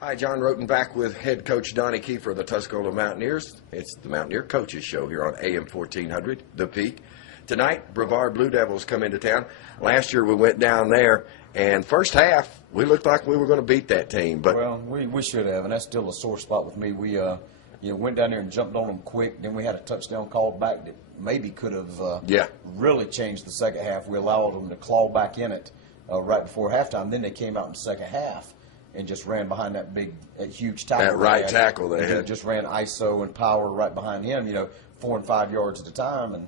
Hi, John Roten back with head coach Donnie Kiefer of the Tuscola Mountaineers. It's the Mountaineer Coaches Show here on AM 1400, The Peak. Tonight, Brevard Blue Devils come into town. Last year we went down there, and first half we looked like we were going to beat that team. But well, we should have, and that's still a sore spot with me. We went down there and jumped on them quick. Then we had a touchdown called back that maybe could have really changed the second half. We allowed them to claw back in it right before halftime. Then they came out in the second half and just ran behind that huge tackle. That right tackle they had. Just ran ISO and power right behind him, 4 and 5 yards at a time. And,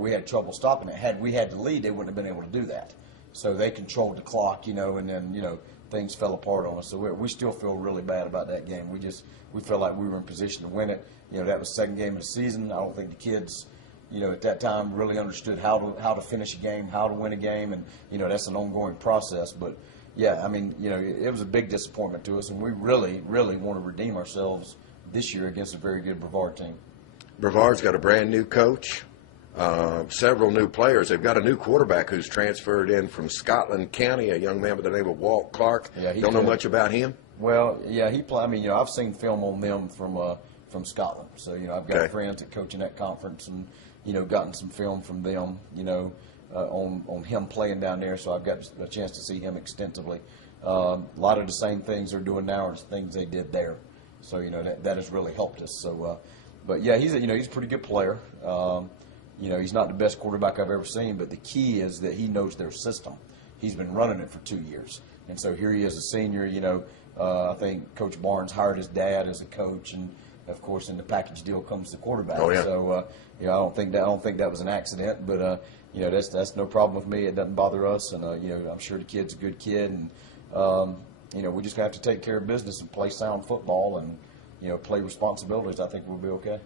we had trouble stopping it. Had we had the lead, they wouldn't have been able to do that. So they controlled the clock, and then, things fell apart on us. So we still feel really bad about that game. We felt like we were in position to win it. That was the second game of the season. I don't think the kids, at that time really understood how to finish a game, how to win a game. And, that's an ongoing process. But, yeah, it was a big disappointment to us, and we really, really want to redeem ourselves this year against a very good Brevard team. Brevard's got a brand new coach, several new players. They've got a new quarterback who's transferred in from Scotland County, a young man by the name of Walt Clark. Yeah, don't know much about him. Well, yeah, he play. I've seen film on them from Scotland, so I've got friends that coach in that conference, and gotten some film from them, on him playing down there, so I've got a chance to see him extensively. A lot of the same things they're doing now are things they did there, so that has really helped us. So, but yeah, he's a pretty good player. He's not the best quarterback I've ever seen, but the key is that he knows their system. He's been running it for 2 years, and so here he is, a senior. I think Coach Barnes hired his dad as a coach, and of course, in the package deal comes the quarterback. Oh, yeah. So, I don't think that was an accident, but that's no problem with me. It doesn't bother us, and I'm sure the kid's a good kid, and we just have to take care of business and play sound football, and play responsibilities. I think we'll be okay.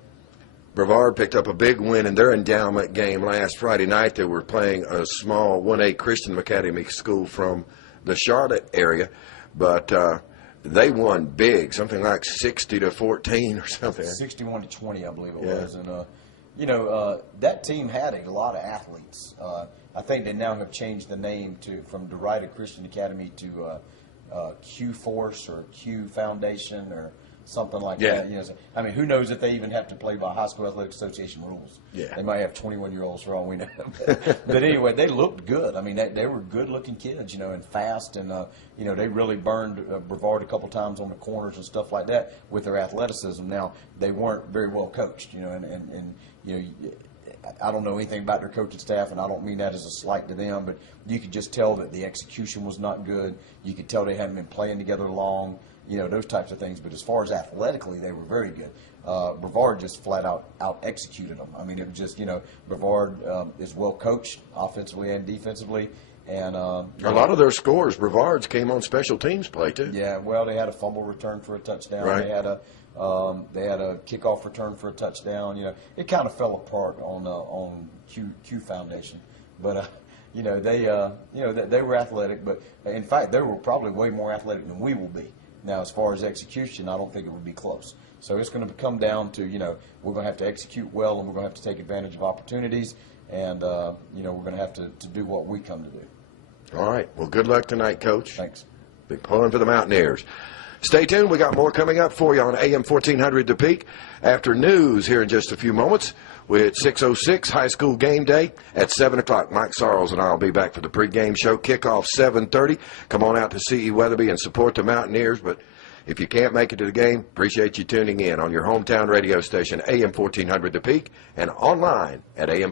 Brevard picked up a big win in their endowment game last Friday night. They were playing a small 1A Christian Academy school from the Charlotte area, but they won big, something like 60-14 or something. 61-20, I believe it was. And that team had a lot of athletes. I think they now have changed the name from DeRida Christian Academy to Q Force or Q Foundation or something like that. Who knows if they even have to play by High School Athletic Association rules. Yeah. They might have 21-year-olds for all we know. But anyway, they looked good. They were good-looking kids, and fast, and they really burned Brevard a couple times on the corners and stuff like that with their athleticism. Now, they weren't very well coached, and I don't know anything about their coaching staff, and I don't mean that as a slight to them, but you could just tell that the execution was not good. You could tell they hadn't been playing together long, those types of things. But as far as athletically, they were very good. Brevard just flat out executed them. It was just, Brevard is well coached offensively and defensively. And a lot of their scores, Brevard's, came on special teams play, too. Yeah, well, they had a fumble return for a touchdown. Right. They had a kickoff return for a touchdown. It kind of fell apart on Q Foundation, but they were athletic. But in fact, they were probably way more athletic than we will be. Now, as far as execution, I don't think it would be close. So it's going to come down to we're going to have to execute well, and we're going to have to take advantage of opportunities, and we're going to have to do what we come to do. All right. Well, good luck tonight, Coach. Thanks. Big pulling for the Mountaineers. Stay tuned. We got more coming up for you on AM 1400 The Peak. After news here in just a few moments with 6:06 high school game day at 7 o'clock. Mike Sarles and I will be back for the pregame show. Kickoff 7:30. Come on out to CE Weatherby and support the Mountaineers. But if you can't make it to the game, appreciate you tuning in on your hometown radio station, AM 1400 The Peak, and online at AM